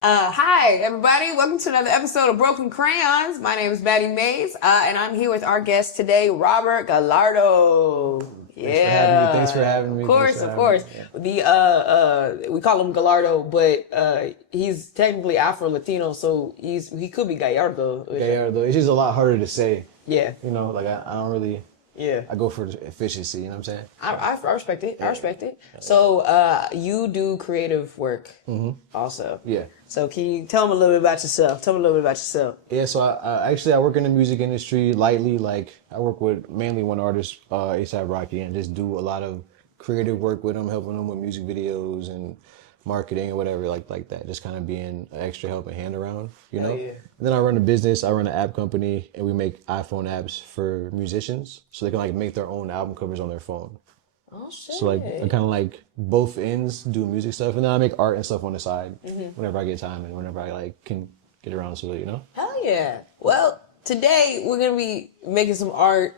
Hi, everybody. Welcome to another episode of Broken Crayons. My name is Maddi Mays, and I'm here with our guest today, Robert Gallardo. Thanks for having me. Of course. We call him Gallardo, but he's technically Afro-Latino, so he could be Gallardo. Gallardo. It's just a lot harder to say. Yeah. You know, like I don't really. Yeah. I go for efficiency. You know what I'm saying? I respect it. I respect it. So you do creative work also. Yeah. So can you tell me a little bit about yourself? Yeah. So I work in the music industry lightly. Like I work with mainly one artist, A$AP Rocky, and just do a lot of creative work with him, helping him with music videos and marketing or whatever like that. Just kind of being an extra helping hand around, you know? Yeah. And then I run a business, I run an app company, and we make iPhone apps for musicians so they can like make their own album covers on their phone. Oh, shit. So like I kind of like both ends do music stuff, and then I make art and stuff on the side whenever I get time and whenever I like can get around to it, you know? Hell yeah. Well, today we're gonna be making some art.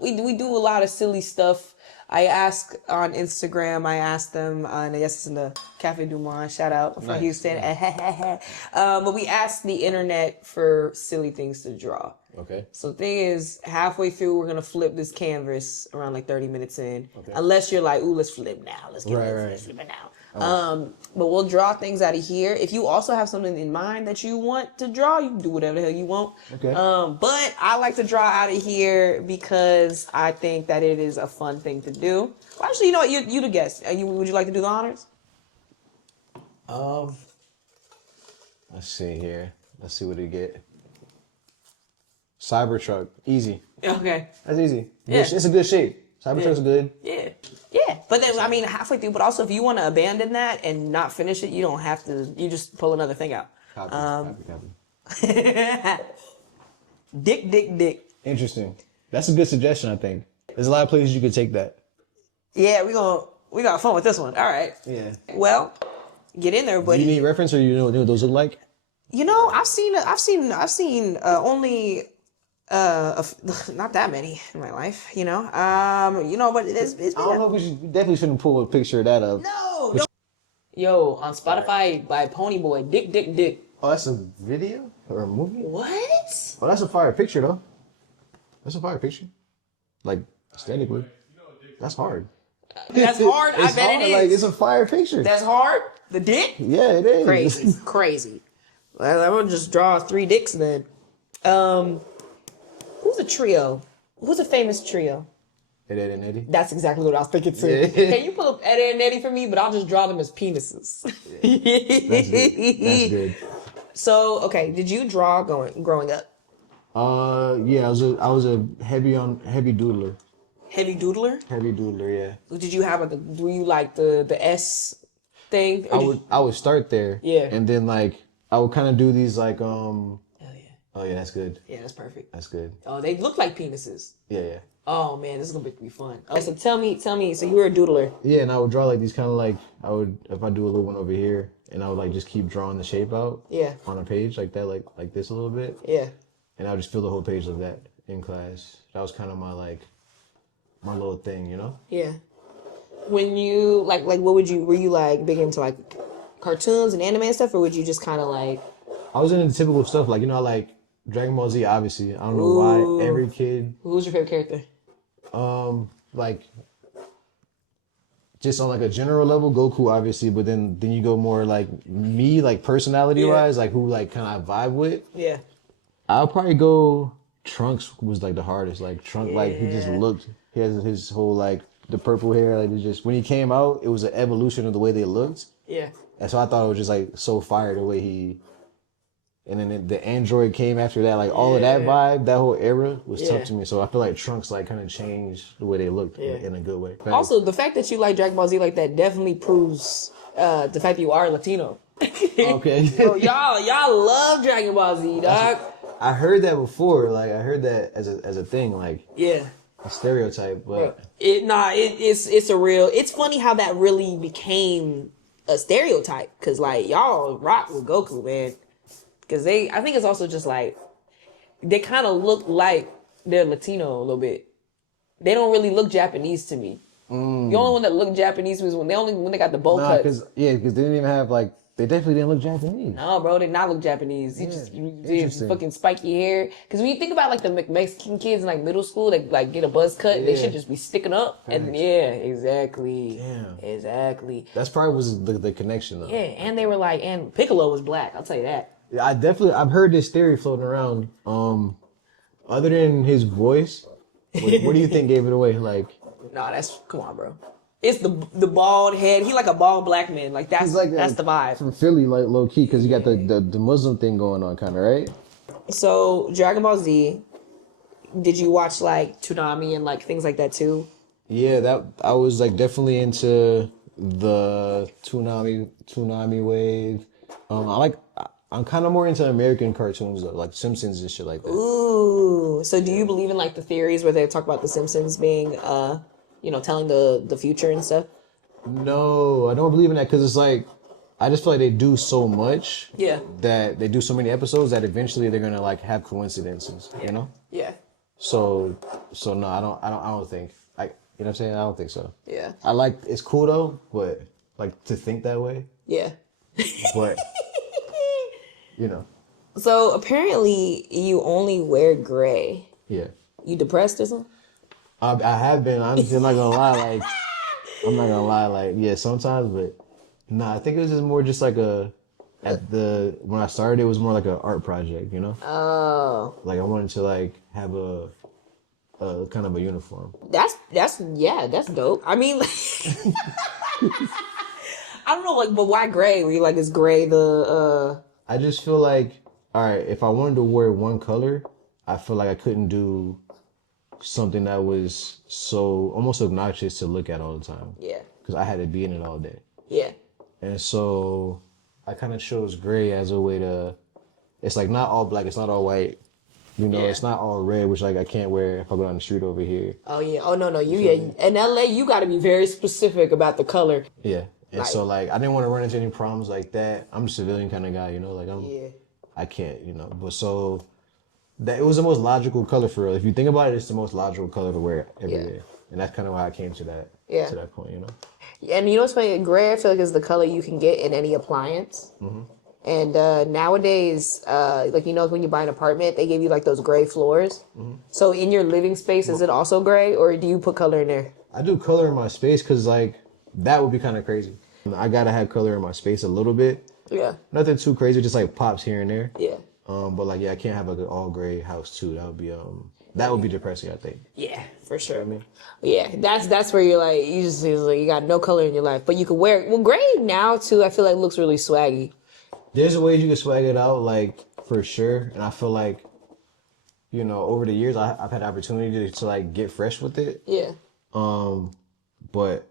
We do a lot of silly stuff. I ask on Instagram. I asked them, and I guess it's in the Cafe Du Monde. Shout out from Houston. But we asked the internet for silly things to draw. Okay. So the thing is, halfway through, we're gonna flip this canvas around like 30 minutes in. Okay. Unless you're like, ooh, let's flip now. Let's flip it now. But we'll draw things out of here. If you also have something in mind that you want to draw, you can do whatever the hell you want. Okay. But I like to draw out of here because I think that it is a fun thing to do. Well, actually, you know what? You the guest. Would you like to do the honors? Let's see here. Let's see what we get. Cybertruck, easy. Okay. That's easy. Yeah. It's a good shape. Cybertruck's good. Yeah. Yeah. But then, I mean, halfway through, but also if you want to abandon that and not finish it, you don't have to, you just pull another thing out. Copy. Dick. Interesting. That's a good suggestion, I think. There's a lot of places you could take that. Yeah, we got fun with this one. All right. Yeah. Well, get in there, buddy. Do you need reference or you know what those look like? You know, I've seen only not that many in my life, you know. But it's been I don't know if we definitely shouldn't pull a picture of that up. No. Yo, on Spotify by Ponyboy, Dick. Oh, that's a video or a movie? What? Oh, that's a fire picture though. That's a fire picture. Like aesthetically. That's hard. That's hard. I bet it is. Like it's a fire picture. That's hard. The dick? Yeah, it is. Crazy. Well, I'm gonna just draw 3 dicks then. Who's a trio? Who's a famous trio? Ed and Eddie. That's exactly what I was thinking too. Yeah. Can you pull up Ed and Eddie for me? But I'll just draw them as penises. Yeah. That's good. So, okay, did you draw growing up? Yeah, I was a heavy doodler. Heavy doodler? Heavy doodler, yeah. Did you have were you like the S thing? I would start there. Yeah. And then like I would kind of do these like Hell yeah. Oh yeah, that's good. Yeah, that's perfect. That's good. Oh, they look like penises. Yeah. Oh man, this is gonna be fun. Okay, so tell me. So you were a doodler. Yeah, and I would draw like these kind of like if I do a little one over here, and I would like just keep drawing the shape out. Yeah. On a page like that, like this a little bit. Yeah. And I would just fill the whole page like that in class. That was kind of my little thing, you know. Yeah. When you like what were you like big into like cartoons and anime and stuff, or would you just kind of like? I was into the typical stuff like like Dragon Ball Z. Obviously, I don't know why every kid. Who's your favorite character? Like just on like a general level, Goku obviously, but then you go more like me, like personality wise, like who like kind of vibe with. Yeah. I'll probably go Trunks was like the hardest. Like Trunks, like he just looked. He has his whole like the purple hair. Like it just when he came out, it was an evolution of the way they looked. Yeah. And so I thought it was just like so fire the way he. And then the Android came after that. Like all of that vibe, that whole era was tough to me. So I feel like Trunks like kind of changed the way they looked in a good way. Also, the fact that you like Dragon Ball Z like that definitely proves the fact that you are Latino. Okay. Bro, y'all love Dragon Ball Z, dog. I heard that before. Like I heard that as a thing. Like yeah. A stereotype, but it's a real. It's funny how that really became a stereotype because like y'all rock with Goku, man. Because I think it's also just like they kind of look like they're Latino a little bit. They don't really look Japanese to me. The only one that looked Japanese was when they got the bowl cut. Because they didn't even have like They definitely didn't look Japanese. No, bro, they not look Japanese. He just fucking spiky hair. Because when you think about like the Mexican kids in like middle school, they like get a buzz cut, they should just be sticking up. And yeah, exactly. Damn. Exactly. That's probably was the connection though. Yeah, and they were like, and Piccolo was black. I'll tell you that. I've heard this theory floating around. Other than his voice, what do you think gave it away? Like, Nah, come on, bro. It's the bald head. He like a bald black man. Like that's the vibe. From Philly, like low key, because you got the Muslim thing going on, kind of, right? So Dragon Ball Z. Did you watch like Toonami and like things like that too? Yeah, that I was like definitely into the Toonami wave. I'm kind of more into American cartoons though, like Simpsons and shit like that. Ooh. So do you believe in like the theories where they talk about the Simpsons being telling the future and stuff? No, I don't believe in that because it's like I just feel like they do so much. Yeah. That they do so many episodes that eventually they're gonna like have coincidences. You know. Yeah. So no, I don't think you know what I'm saying? I don't think so. Yeah. It's cool though, but like to think that way. Yeah. But you know. So apparently you only wear gray. Yeah. You depressed or something? I have been. Honestly, I'm not gonna lie. Like, yeah, sometimes, but nah. I think it was just more just like when I started, it was more like an art project, you know. Oh. Like I wanted to like have a kind of a uniform. That's dope. I mean, I don't know, like, but why gray? Were you like, is gray the? I just feel like, all right, if I wanted to wear one color, I feel like I couldn't do something that was so almost obnoxious to look at all the time. Yeah. Because I had to be in it all day. Yeah. And so I kind of chose gray as a way to, it's like not all black, it's not all white. You know, It's not all red, which like I can't wear if I go down the street over here. Oh yeah. Oh no. In LA, you got to be very specific about the color. Yeah. And so like I didn't want to run into any problems like that. I'm a civilian kind of guy, you know, like I can't, you know. But so that it was the most logical color for real. If you think about it, it's the most logical color to wear every day. And that's kind of why I came to that point, you know. And you know what's funny? Gray, I feel like is the color you can get in any appliance. Mm-hmm. And nowadays, like, you know, when you buy an apartment, they give you like those gray floors. Mm-hmm. So in your living space, is it also gray, or do you put color in there? I do color in my space because like that would be kind of crazy. I gotta have color in my space a little bit. Yeah. Nothing too crazy, just like pops here and there. Yeah. But like, I can't have like an all gray house too. That would be depressing, I think. Yeah, for sure. I mean, yeah, that's where you're like, you got no color in your life, but you can wear gray now too. I feel like looks really swaggy. There's a way you can swag it out, like for sure. And I feel like, you know, over the years, I've had the opportunity to like get fresh with it. Yeah. But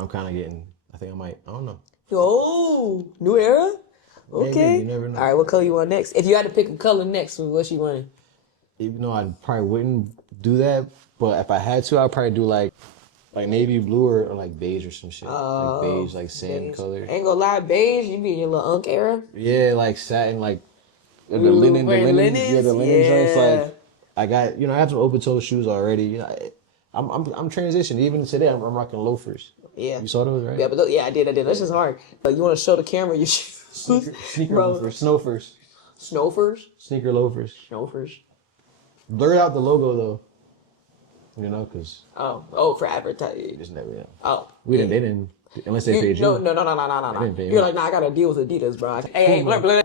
I'm kind of getting. I think I might. I don't know. Oh, new era. Okay. Maybe, you never know. All right, what color you want next? If you had to pick a color next, what you want? Even though I probably wouldn't do that, but if I had to, I'd probably do like navy blue or like beige or some shit. Like beige, like sand beige. color. Ain't gonna lie, beige, you be in your little unk era. Yeah, like satin, like the linen joints. Like I got, you know, I have some open toe shoes already. I'm transitioning. Even today, I'm rocking loafers. Yeah. You saw those, right? Yeah, but I did. That's just hard. But you want to show the camera your shoes? Sneaker loafers, snowfers. Snowfers? Sneaker loafers. Snowfers. Blur out the logo though. You know, cause for advertising. You just never know. Oh, they didn't unless they paid you. No. You're like, nah, I gotta deal with Adidas, bro. Hey, blur, blur.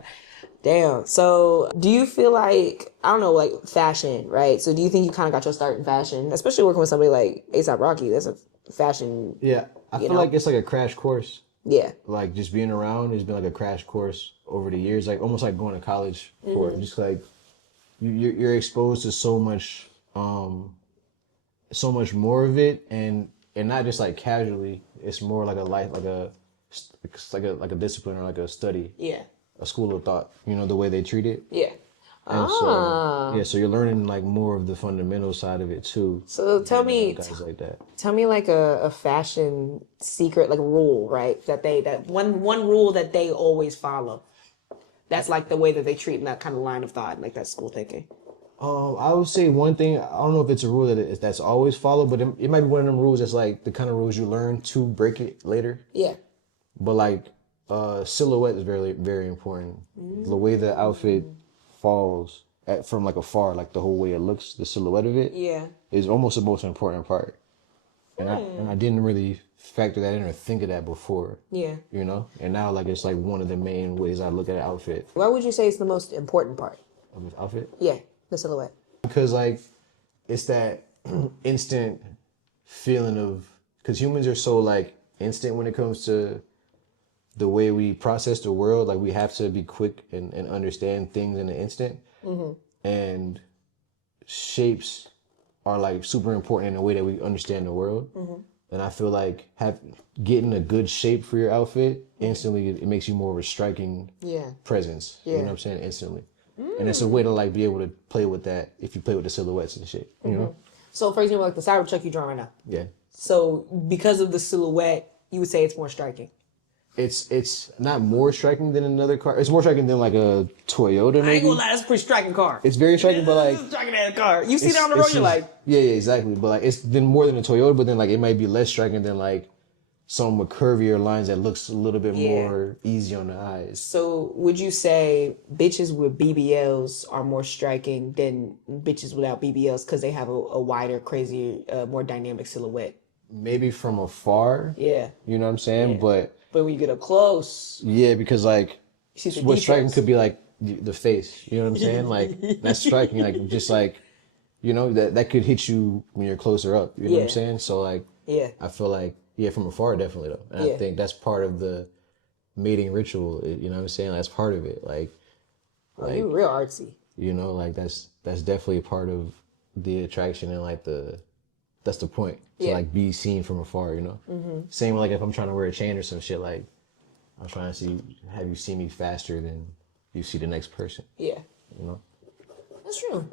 Damn. So, do you feel like, I don't know, like fashion, right? So, do you think you kind of got your start in fashion, especially working with somebody like A$AP Rocky? That's a fashion. Yeah, I feel like it's like a crash course. Yeah. Like just being around has been like a crash course over the years, like almost like going to college for it. Just like you're exposed to so much more of it, and not just like casually. It's more like a life, like a discipline or like a study. Yeah. A school of thought. You know the way they treat it. Yeah. And so you're learning like more of the fundamental side of it too. So tell me, guys like that. Tell me like a fashion secret, like rule, right? That one rule that they always follow. That's like the way that they treat in that kind of line of thought, like that school thinking. I would say one thing. I don't know if it's a rule that's always followed, but it might be one of them rules that's like the kind of rules you learn to break it later. Yeah. But like Silhouette is very, very important. The way the outfit falls from like afar, like the whole way it looks, the silhouette of it is almost the most important part. And I didn't really factor that in or think of that before. Yeah. You know? And now like it's like one of the main ways I look at an outfit. Why would you say it's the most important part? Of this outfit? Yeah, the silhouette. Because like it's that instant feeling of, because humans are so like instant when it comes to the way we process the world. Like we have to be quick and understand things in an instant. And shapes are like super important in the way that we understand the world. And I feel like getting a good shape for your outfit instantly, it makes you more of a striking presence. You know what I'm saying? Instantly. And it's a way to like be able to play with that if you play with the silhouettes and shit. You know? So for example, like the Cybertruck you draw right now. Yeah. So because of the silhouette, you would say it's more striking. It's not more striking than another car. It's more striking than like a Toyota, maybe. I ain't gonna lie, that's a pretty striking car. It's very striking, but like... It's a striking ass car. You see that on the road, you're like... Yeah, exactly. But like, it's then more than a Toyota, but then like, it might be less striking than like some with curvier lines that looks a little bit more easy on the eyes. So would you say bitches with BBLs are more striking than bitches without BBLs because they have a wider, crazier, more dynamic silhouette? Maybe from afar. Yeah. You know what I'm saying? Yeah. But when you get up close... Yeah, because like, what's striking could be like the face. You know what I'm saying? Like, that's striking. Like, just like, you know, that could hit you when you're closer up. You know what I'm saying? So like, I feel like, from afar, definitely though. And I think that's part of the mating ritual. You know what I'm saying? That's part of it. Like you're real artsy. You know, like that's definitely a part of the attraction and like that's the point. To like be seen from afar, you know? Same like if I'm trying to wear a chain or some shit, like I'm trying to have you see me faster than you see the next person. Yeah. You know? That's true.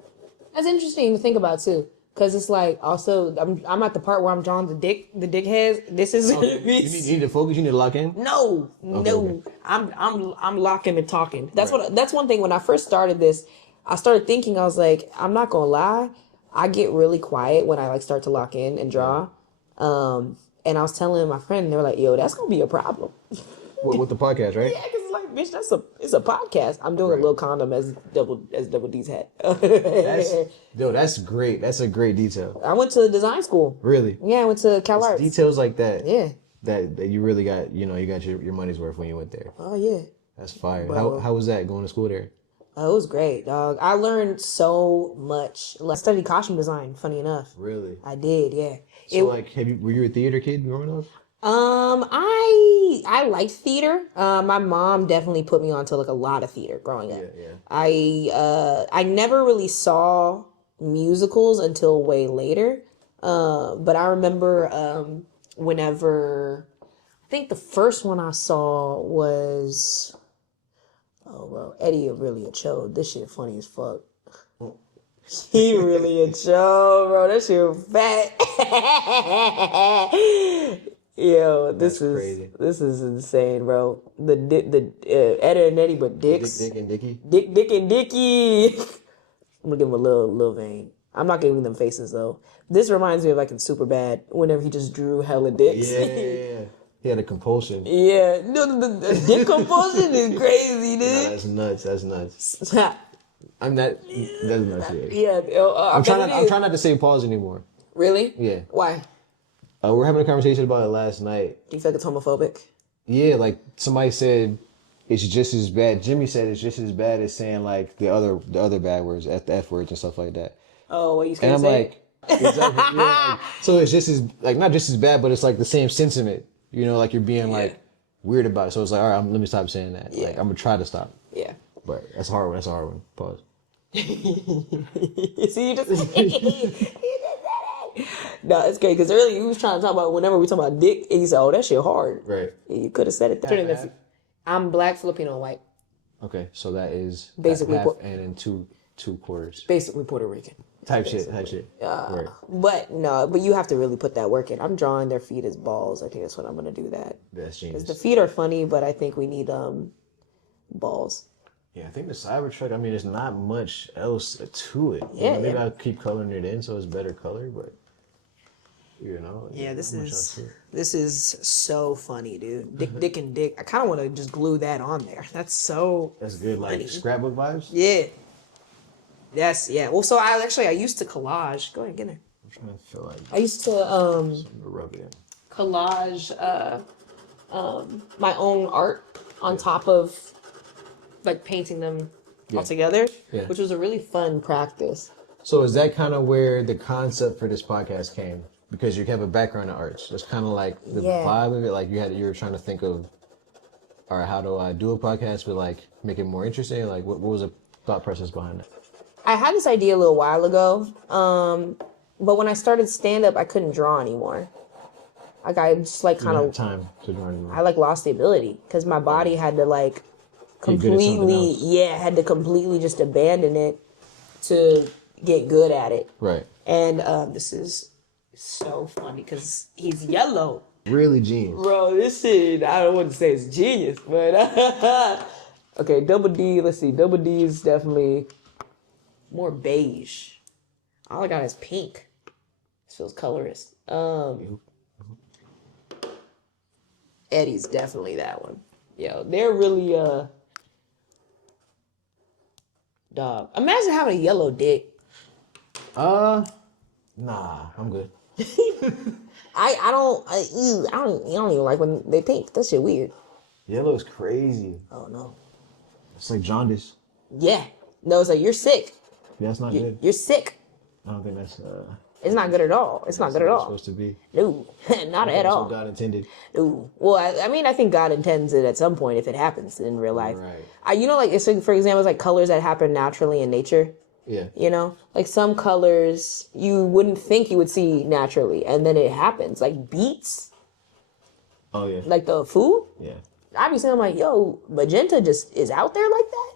That's interesting to think about too. Cause it's like also I'm at the part where I'm drawing the dick heads. This is you need to focus, you need to lock in? No. Okay. I'm locking and talking. That's one thing when I first started this, I started thinking, I was like, I'm not gonna lie. I get really quiet when I like start to lock in and draw. And I was telling my friend, and they were like, yo, that's gonna be a problem. With the podcast, right? Yeah, because it's like, bitch, it's a podcast. I'm doing a little condom as Double D's hat. That's great. That's a great detail. I went to design school. Really? Yeah, I went to Gallardo. Details like that. Yeah. That you really got, you know, you got your money's worth when you went there. Oh yeah. That's fire. How was that going to school there? Oh, it was great, dog. I learned so much. I studied costume design, funny enough. Really? I did, yeah. So were you a theater kid growing up? I liked theater. My mom definitely put me onto like a lot of theater growing up. Yeah. I never really saw musicals until way later. But I remember whenever I think the first one I saw was Eddie really a chode. This shit funny as fuck. He really a chode, bro. That shit fat. Yo, this is crazy. This is insane, bro. The Eddie and Eddie, but dicks. Dick and Dicky. Dick and Dicky. I'm gonna give him a little vein. I'm not giving them faces though. This reminds me of like in Superbad, whenever he just drew hella dicks. Yeah. He had a compulsion. Yeah, no, the dick compulsion is crazy, dude. No, that's nuts. I'm not. That's nuts. Yeah. I'm trying not to say pause anymore. Really? Yeah. Why? We're having a conversation about it last night. Do you feel like it's homophobic? Yeah, like somebody said it's just as bad. Jimmy said it's just as bad as saying like the other bad words, the F words and stuff like that. Oh, what you scared to say? And I'm like, exactly. Like, so it's just as like not just as bad, but it's like the same sentiment. You know, like you're being like weird about it. So it's like, all right, let me stop saying that. Yeah. Like I'm gonna try to stop. Yeah. But that's a hard one. That's a hard one. Pause. See, you just no, it's great because earlier you was trying to talk about whenever we talk about dick, and you said, "Oh, that shit hard." Right. You could have said it there. I'm black, Filipino, white. Okay, so that is basically half and in two quarters. Basically Puerto Rican. Type shit. Right. But you have to really put that work in. I'm drawing their feet as balls. I think that's what I'm gonna do. That's genius. The feet are funny, but I think we need balls. Yeah, I think the Cybertruck, I mean, there's not much else to it. Yeah, maybe I'll keep coloring it in so it's better color, but You know? Yeah, this Not much else is to it. this is so funny, dude. Dick and Dick. I kind of want to just glue that on there. That's so That's good, like funny. scrapbook vibes. Yeah. Yeah. Well, so I used to collage. Go ahead, get in. I'm trying to feel like I used to something to rub it in. collage my own art on top of like painting them all together, which was a really fun practice. So is that kind of where the concept for this podcast came? Because you have a background in arts. That's kind of like the vibe of it. Like you were trying to think of, all right, how do I do a podcast but like make it more interesting? Like what was the thought process behind that? I had this idea a little while ago, but when I started stand up, I couldn't draw anymore. Like I just like kind of time to draw anymore. I like lost the ability because my body had to like had to completely just abandon it to get good at it. Right. And this is so funny because he's yellow. Really genius. Bro, this shit, I don't want to say it's genius, but okay, Double D, let's see. Double D is definitely more beige. All I got is pink. This feels colorist. Eddie's definitely that one. Yo, they're really dog. Imagine having a yellow dick. Nah, I'm good. I don't even like when they pink. That shit weird. Yellow is crazy. Oh no. It's like jaundice. Yeah. No, it's like you're sick. Yeah, that's not good. You're sick. I don't think that's It's not good at all. It's not good at all. supposed to be. No, not at all. That's what God intended. No. Well, I mean, I think God intends it at some point if it happens in real life. Right. You know, like it's, for example, it's like colors that happen naturally in nature. Yeah. You know, like some colors you wouldn't think you would see naturally, and then it happens. Like beets. Oh yeah. Like the food. Yeah. Obviously, I'm like, yo, magenta just is out there like that.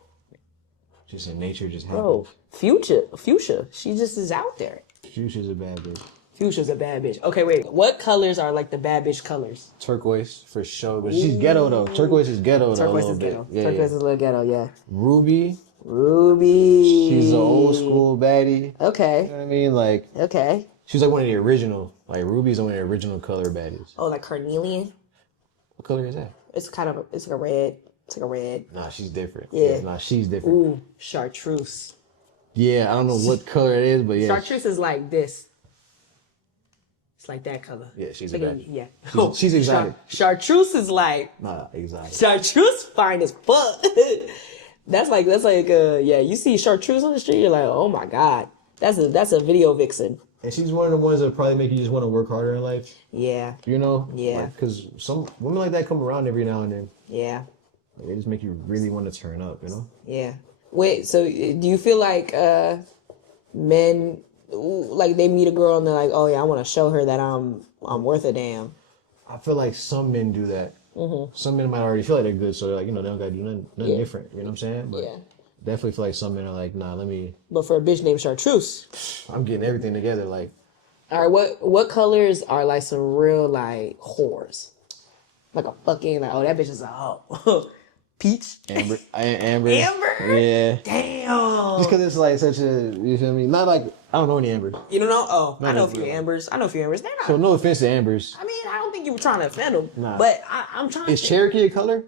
Just in nature, just Bro, happens. fuchsia, she just is out there. Fuchsia's a bad bitch. Fuchsia's a bad bitch. Okay, wait. What colors are like the bad bitch colors? Turquoise for sure, but she's ghetto though. Turquoise is ghetto though. Turquoise a is little ghetto. bit. Yeah, Turquoise is a little ghetto, yeah. Ruby. She's an old school baddie. Okay. You know what I mean? Like Okay. she's like one of the original. Like Ruby's one of the original color baddies. Oh, like carnelian? What color is that? It's kind of, it's like a red. It's like a red. Nah, she's different. Yeah. Nah, she's different. Ooh, chartreuse. Yeah, I don't know what color it is, but yeah. Chartreuse is like this. It's like that color. Yeah, she's Like a bad. yeah. She's exotic. Chartreuse is like, Nah, exotic. chartreuse fine as fuck. that's like yeah, you see chartreuse on the street, you're like, oh my God. That's a video vixen. And she's one of the ones that probably make you just want to work harder in life. Yeah. You know? Yeah. Because some women like that come around every now and then. Yeah. Like, they just make you really want to turn up, you know? Yeah. Wait, so do you feel like men, like they meet a girl and they're like, oh yeah, I want to show her that I'm worth a damn? I feel like some men do that. Mm-hmm. Some men might already feel like they're good, so they're like, they don't got to do nothing different. You know what I'm saying? But definitely feel like some men are like, nah, let me. But for a bitch named Chartreuse, I'm getting everything together. Like, all right, what colors are like some real like whores? Like a fucking like, oh, that bitch is a hoe. Peach? Amber. Amber? Yeah. Damn. Just because it's like such a, you feel me? Not like, I don't know any Ambers. You don't know? Oh, I know a few really. Ambers. They're not. So no offense to Ambers. I mean, I don't think you were trying to offend them. Nah. But I'm trying Is to. Cherokee a color?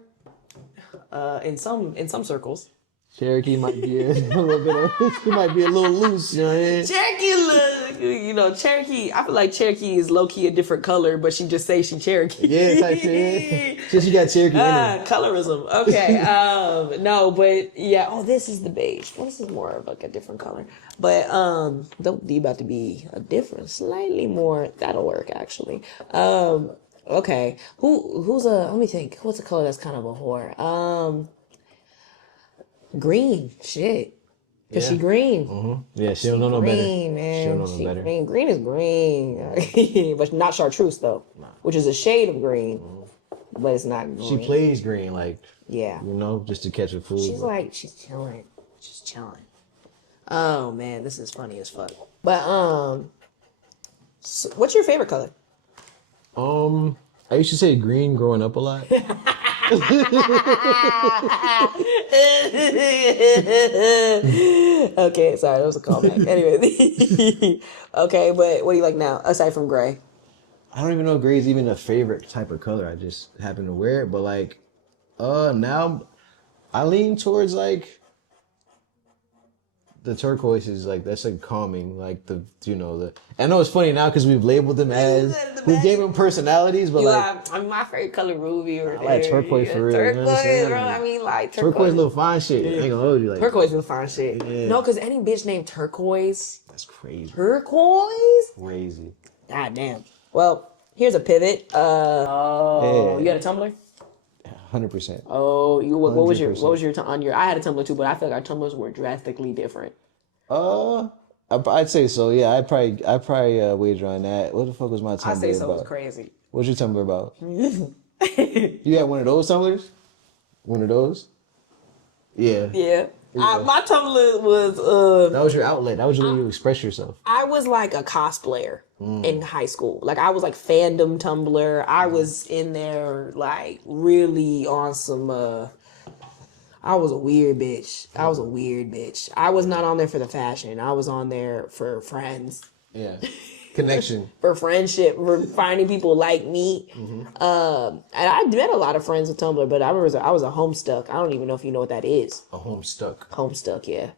In some circles. Cherokee might be a little bit of, she might be a little loose, you know what I mean? Cherokee, I feel like Cherokee is low-key a different color, but she just say she Cherokee. Yeah, type shit. Yeah. She got Cherokee in her. Colorism. Okay. No, but yeah. Oh, this is the beige. Well, this is more of like a different color. But Dope D about to be a different, slightly more. That'll work actually. Okay. Who's let me think. What's a color that's kind of a whore? Green. Shit. Cause she green. Mm-hmm. Yeah, she don't know no better. Green, man. She don't know no better. Green. Green is green. But not chartreuse though. Nah. Which is a shade of green. Mm-hmm. But it's not green. She plays green, like, yeah. you know, just to catch a food. She's chilling. She's chilling. Oh man, this is funny as fuck. But so what's your favorite color? I used to say green growing up a lot. Okay, sorry, that was a callback. Anyway, okay, but what do you like now aside from gray? I don't even know if gray's even a favorite type of color. I just happen to wear it. But like, now I lean towards like the turquoise is like that's like calming, like the I know it's funny now because we've labeled them as we gave them personalities, but I mean, my favorite color ruby or I like turquoise for real. Turquoise, bro. I mean, like turquoise little fine shit. I ain't gonna hold you like turquoise little fine shit. Yeah. No, because any bitch named Turquoise. That's crazy. Turquoise. Crazy. God damn. Well, here's a pivot. You got a Tumblr? 100%. Oh, what was your on your? I had a Tumblr too, but I feel like our Tumblrs were drastically different. I'd say so. Yeah, I probably wager on that. What the fuck was my Tumblr about? I say so. It's crazy. What's your Tumblr about? You had one of those Tumblrs? One of those? Yeah. Yeah. My Tumblr was that was your outlet. That was your way you express yourself. I was like a cosplayer in high school. Like I was like fandom Tumblr. I was in there like really on some I was a weird bitch. I was not on there for the fashion. I was on there for friends. Yeah. Connection. For friendship, for finding people like me. And I met a lot of friends with Tumblr, but I remember I was a Homestuck. I don't even know if you know what that is. A Homestuck. Homestuck, yeah.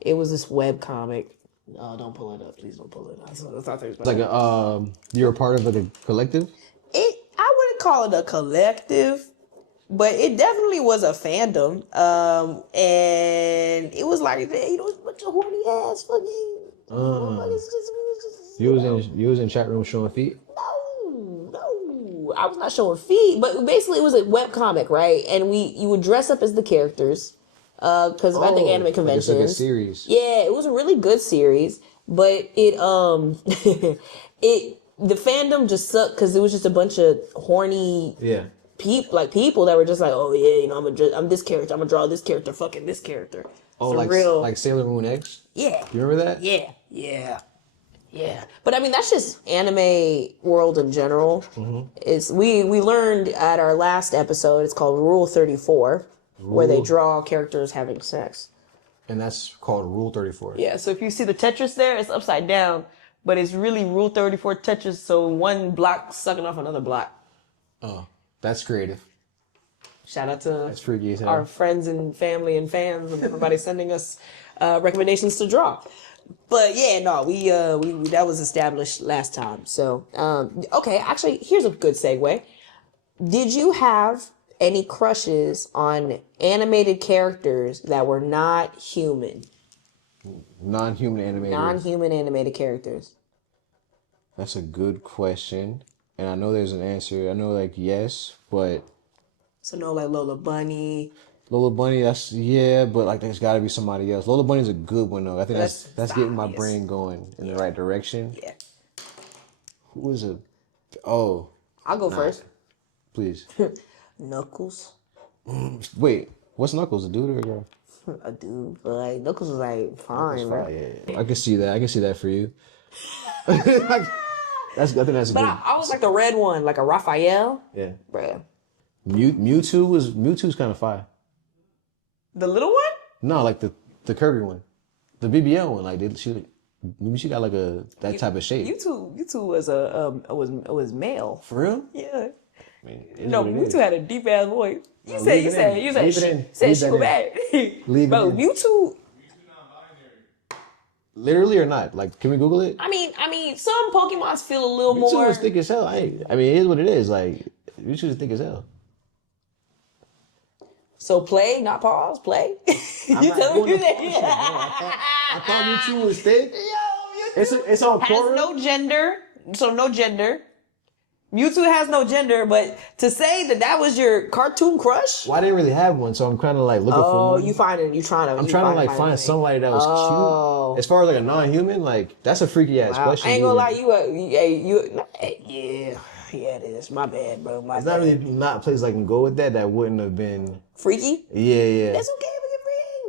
It was this web comic. No, don't pull it up. Please don't pull it up. I thought it was like you're a part of like a collective? I wouldn't call it a collective, but it definitely was a fandom. And it was like, a bunch of horny ass fucking You was in chat room showing feet? No, I was not showing feet, but basically it was a web comic, right? And you would dress up as the characters, because I think anime conventions. Like it's like a series. Yeah, it was a really good series, but it the fandom just sucked because it was just a bunch of horny people that were just like, oh yeah, I'm this character, I'm gonna draw this character, fucking this character. Oh, like Sailor Moon X? Yeah. You remember that? Yeah. But I mean, that's just anime world in general. It's we learned at our last episode, it's called Rule 34, where they draw characters having sex. And that's called Rule 34. Yeah, so if you see the Tetris there, it's upside down, but it's really Rule 34 Tetris, so one block sucking off another block. Oh, that's creative. Shout out to that's freaky as hell. Our friends and family and fans and everybody sending us recommendations to draw. But yeah, no, we that was established last time. So okay, actually, here's a good segue. Did you have any crushes on animated characters that were not human? Non-human animated. Non-human animated characters. That's a good question, and I know there's an answer. I know, like, yes, but so no, like Lola Bunny. Lola Bunny, but like there's got to be somebody else. Lola Bunny's a good one though. I think that's getting my brain going in the right direction. Yeah. Who is a? Oh. I'll go first. Please. Knuckles. Wait, what's Knuckles? A dude or a girl? A dude, but like Knuckles was like fine, bro. Yeah. I can see that. I can see that for you. I think that's good. I was like the red one, like a Raphael. Yeah. Bruh. Mewtwo's kind of fire. The little one? No, like the Kirby one, the BBL one. Like she got like that type of shape. Mewtwo was male. For real? Yeah. I mean, no, Mewtwo had a deep ass voice. You said she go back. Bro, Mewtwo. Literally or not? Like, can we Google it? I mean, some Pokemons feel a little more. Mewtwo is thick as hell. I mean, it is what it is. Like, Mewtwo is thick as hell. So play, not pause, play. You telling me that? I thought Mewtwo was thick. Yo, it's on Quora. Has no gender, so no gender. Mewtwo has no gender, but to say that was your cartoon crush? Well, I didn't really have one, so I'm kind of like looking for one. I'm trying to find somebody that was cute. As far as like a non-human, like that's a freaky ass question. I ain't gonna lie, yeah, it is. My bad, bro. It's not really not a place I can go with that wouldn't have been freaky. Yeah. That's okay.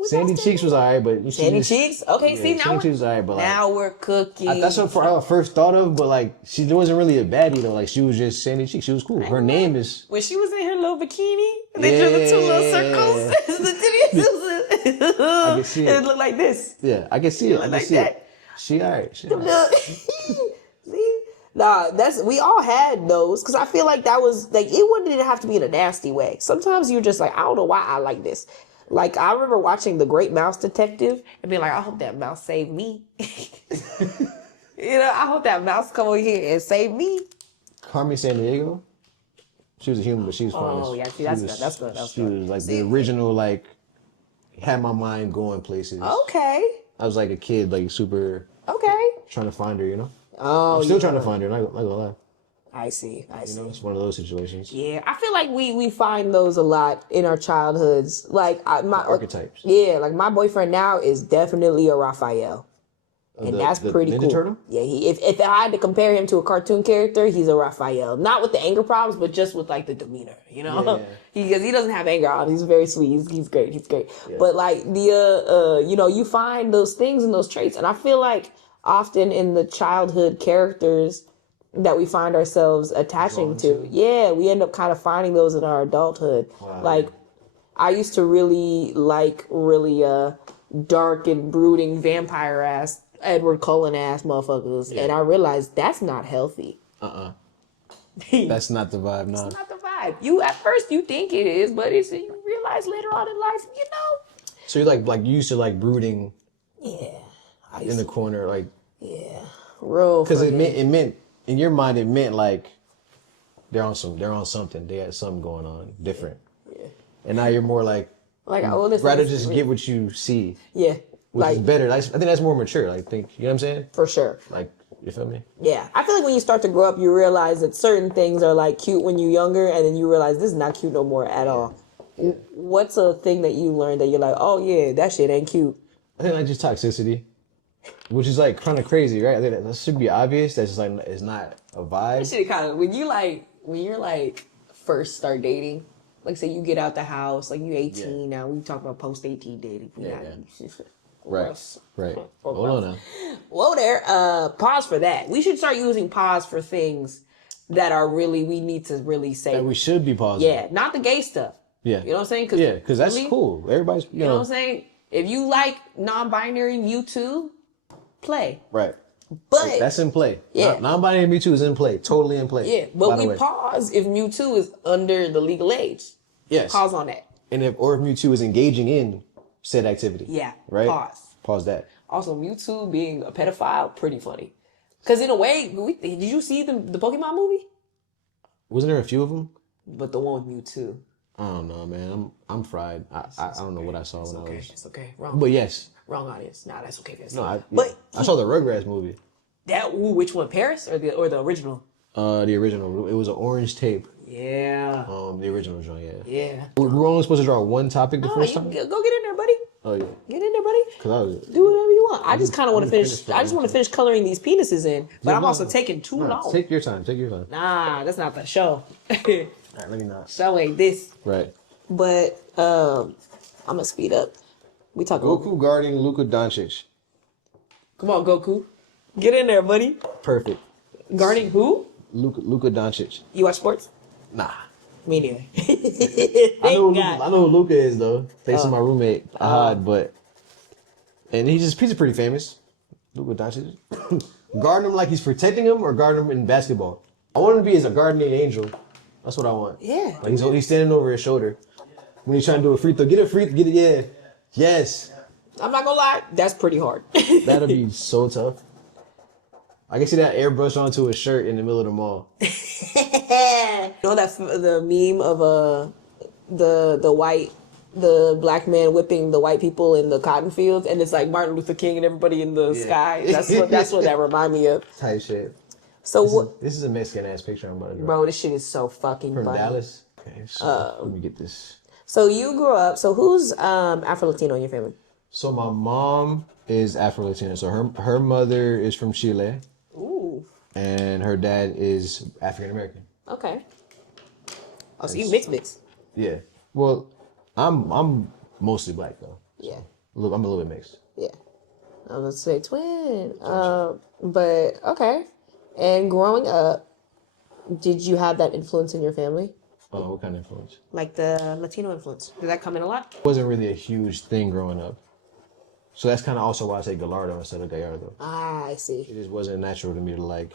Sandy Cheeks was alright, but Sandy Cheeks. Okay, see now Sandy Cheeks was alright, but like, now we're cooking. That's what I first thought of, but like she wasn't really a baddie though. Like she was just Sandy Cheeks. She was cool. Her name is when she was in her little bikini. And they drew the two little circles. I can see it. It looked like this. Yeah, I can see it. I can see it. She alright. See, Nah, we all had those because I feel like that was like it didn't have to be in a nasty way. Sometimes you're just like, I don't know why I like this. Like I remember watching The Great Mouse Detective and being like, I hope that mouse saved me. I hope that mouse come over here and save me. Carmen Sandiego. She was a human, but she was fun. Oh yeah, see, that's good. She was like the original, like had my mind going places. Okay. I was like a kid, like super. Okay. Trying to find her, you know. Oh, I'm still trying to find her. Not gonna lie. I see. You know, it's one of those situations. Yeah, I feel like we find those a lot in our childhoods. Like my archetypes. Yeah, like my boyfriend now is definitely a Raphael, and that's pretty Ninja cool. Turtle? Yeah, if I had to compare him to a cartoon character, he's a Raphael. Not with the anger problems, but just with like the demeanor. You know, because he doesn't have anger on. He's very sweet. He's great. He's great. Yeah. But like you find those things and those traits, and I feel like often in the childhood characters that we find ourselves attaching to. Yeah, we end up kind of finding those in our adulthood. Wow. Like, I used to really like dark and brooding vampire ass, Edward Cullen ass motherfuckers. Yeah. And I realized that's not healthy. That's not the vibe, no. It's not the vibe. At first you think it is, but you realize later on in life, So you're like you used to like brooding. Yeah. In the corner, like. Yeah. Real. Because it meant in your mind, it meant like they're on something. They had something going on different. Yeah. And now you're more like rather just get what you see. Yeah. Which is better. I think that's more mature. Like you know what I'm saying? For sure. Like, you feel me? Yeah. I feel like when you start to grow up, you realize that certain things are like cute when you're younger, and then you realize this is not cute no more at all. Yeah. What's a thing that you learned that you're like, oh yeah, that shit ain't cute? I think like just toxicity. Which is like kind of crazy, right? I think that should be obvious. That's just like it's not a vibe. That shit kind of when you're like first start dating, like say you get out the house, like you 18 now. We talk about post 18 dating. Right. Hold on now. Whoa there. Pause for that. We should start using pause for things that are really we need to really say. That we should be pausing. Yeah, not the gay stuff. Yeah. You know what I'm saying? Because that's cool. Everybody's you know what I'm saying. If you like non-binary Mewtwo, play. Right. But that's in play. Yeah. Non-binary Mewtwo is in play. Totally in play. Yeah. But we pause if Mewtwo is under the legal age. Yes. Pause on that. And if Mewtwo is engaging in said activity. Yeah. Right? Pause that. Also, Mewtwo being a pedophile, pretty funny. Because in a way, did you see the Pokemon movie? Wasn't there a few of them? But the one with Mewtwo. I don't know, man. I'm fried. I don't know what I saw when I was. It's okay. Wrong. But yes. Wrong audience. Nah, that's okay. I saw the Rugrats movie. Which one? Paris or the original? The original. It was an orange tape. Yeah. The original joint. Yeah. Yeah. We were only supposed to draw one topic the first time. Go get in there, buddy. Oh yeah. Get in there, buddy. Do whatever you want. I just kind of want to finish. I just want to finish coloring these penises in, but I'm also taking too long. Take your time. Nah, that's not the show. All right, let me not. Show ain't this. Right. But I'm gonna speed up. We talk Goku guarding Luka Doncic. Come on, Goku. Get in there, buddy. Perfect. Guarding who? Luka Doncic. You watch sports? Nah. Me neither. I know who Luka is though. Thanks to my roommate, Ahad, and he's pretty famous. Luka Doncic. Guarding him like he's protecting him, or guarding him in basketball. I want him to be as a guardian angel. That's what I want. Yeah. Like he's standing over his shoulder when he's trying to do a free throw. Get it. Yeah. Yes. I'm not gonna lie, that's pretty hard. That'll be so tough. I can see that airbrush onto a shirt in the middle of the mall. You know the meme of the black man whipping the white people in the cotton fields, and it's like Martin Luther King and everybody in the sky. That's what that remind me of. Type shit. So this is a Mexican ass picture I'm about to draw. Bro, this shit is so fucking from funny. Dallas. Okay, so let me get this. So you grew up. So who's Afro-Latino in your family? So my mom is Afro-Latina. So her mother is from Chile. Ooh. And her dad is African American. Okay. Oh, so you mix. Yeah. Well, I'm mostly black though. Yeah. I'm a little bit mixed. Yeah. I was gonna say twin. But okay. And growing up, did you have that influence in your family? What kind of influence? Like the Latino influence. Did that come in a lot? It wasn't really a huge thing growing up. So that's kind of also why I say Gallardo instead of Gallardo. Ah, I see. It just wasn't natural to me to like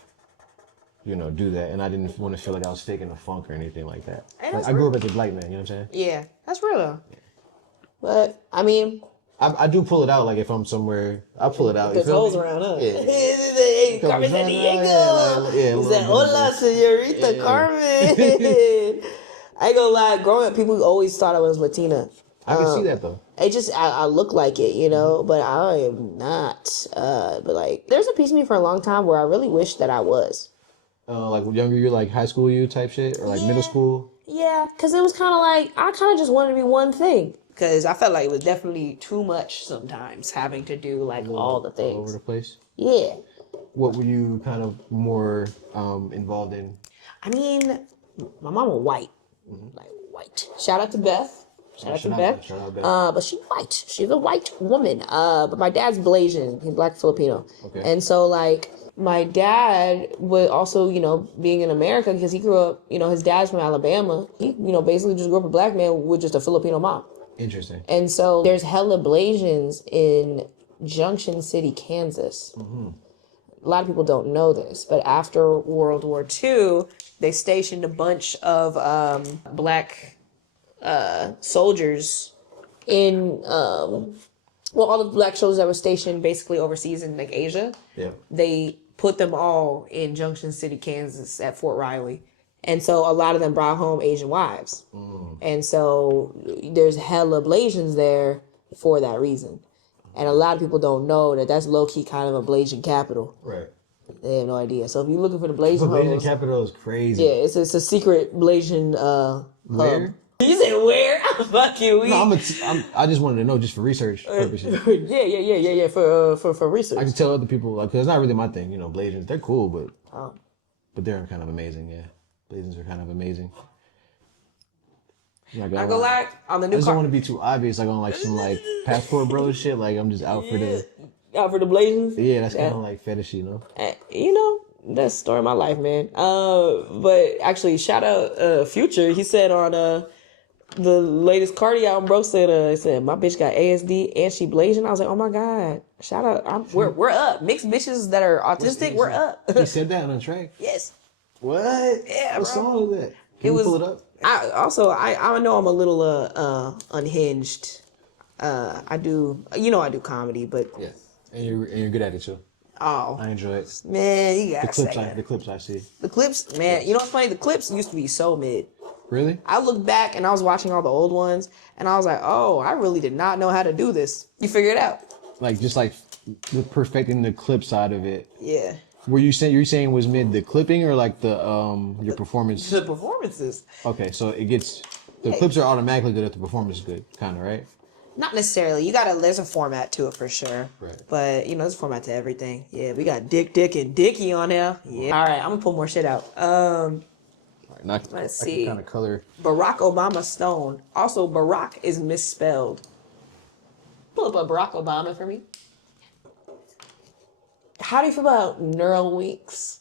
do that, and I didn't want to feel like I was faking the funk or anything like that. Hey, Like, that's I grew real. up as a black man, you know what I'm saying? Yeah, that's real though. But I mean, I do pull it out, like if I'm somewhere, I pull it out. You there's feel holes me? around, huh? Yeah. Hey, Couple Carmen John, Sandiego. yeah, a He little said, bit of "Hola, this. señorita Yeah. Carmen." I ain't gonna lie. Growing up, people always thought I was Latina. I can see that though. I look like it, but I am not. But like, there's a piece of me for a long time where I really wish that I was. Like younger you, like high school you type shit, or like middle school. Yeah, because it was kind of like, I kind of just wanted to be one thing. Because I felt like it was definitely too much sometimes having to do like all the All over things. the place. Yeah. What were you kind of more involved in? I mean, my mama white. Like white. Shout out to Beth. Shout out to Beth. Shout out Beth. But she's white. She's a white woman. But my dad's Blasian. He's black Filipino. Okay. And so like my dad would also, being in America, because he grew up, his dad's from Alabama. He, basically just grew up a black man with just a Filipino mom. Interesting. And so there's hella Blasians in Junction City, Kansas. A lot of people don't know this, but after World War II, they stationed a bunch of black soldiers in, all the black soldiers that were stationed basically overseas in like Asia. Yeah. They put them all in Junction City, Kansas at Fort Riley. And so a lot of them brought home Asian wives. And so there's hella Blasians there for that reason. And a lot of people don't know that that's low-key kind of a Blasian capital. Right. They have no idea. So if you're looking for the Blasian Blasian hoes, capital is crazy. yeah, it's a secret Blasian Where? You said where? Fuck you. No, I just wanted to know just for research purposes. Yeah. For research. I can tell other people, like, because it's not really my thing, Blasians. They're cool, but they're kind of amazing, yeah. Blasians are kind of amazing. I go like on the new I just car. don't want to be too obvious, like on like some like passport bro shit. Like I'm just out for the Blazers. Yeah, that's kind of like fetishy, That's the story of my life, man. But actually, shout out Future. He said on the latest Cardi album, bro said he said my bitch got ASD and she blazing. I was like, oh my god, shout out. We're up. Mixed bitches that are autistic, we're up. He said that on the track. Yes. What? Yeah, what bro. song was that? Can we pull it up? I know I'm a little unhinged. I do comedy, but Yeah, and you're good at it too. oh I enjoy it. man, you gotta say The clips I see. the clips, man. You know what's funny? The clips used to be so mid. Really? I look back and I was watching all the old ones, and I was like, oh, I really did not know how to do this. You figure it out. Like just like perfecting the clip side of it. Yeah. Were you saying was mid the clipping or like the your performance? The performances. Okay, so the clips are automatically good if the performance is good, kind of, right? Not necessarily. there's a format to it for sure. Right. But, there's a format to everything. Yeah, we got Dick, and Dickie on here. Yeah. All right, I'm going to pull more shit out. Let's see. Kind of color. Barack Obama Stone. Also, Barack is misspelled. Pull up a Barack Obama for me. How do you feel about Neuralink?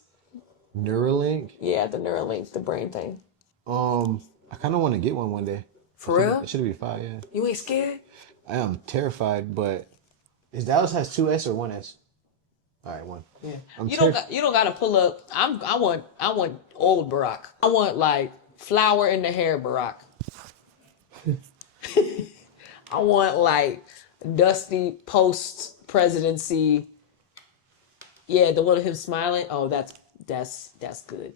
Neuralink? Yeah, the Neuralink, the brain thing. I kind of want to get one day. For real? It should be fire, yeah. You ain't scared? I am terrified, but is Dallas has 2 S or 1 S? All right, 1. Yeah. You don't got to pull up. I want old Barack. I want like flower in the hair Barack. I want like dusty post presidency. Yeah, the one of him smiling. Oh, that's good.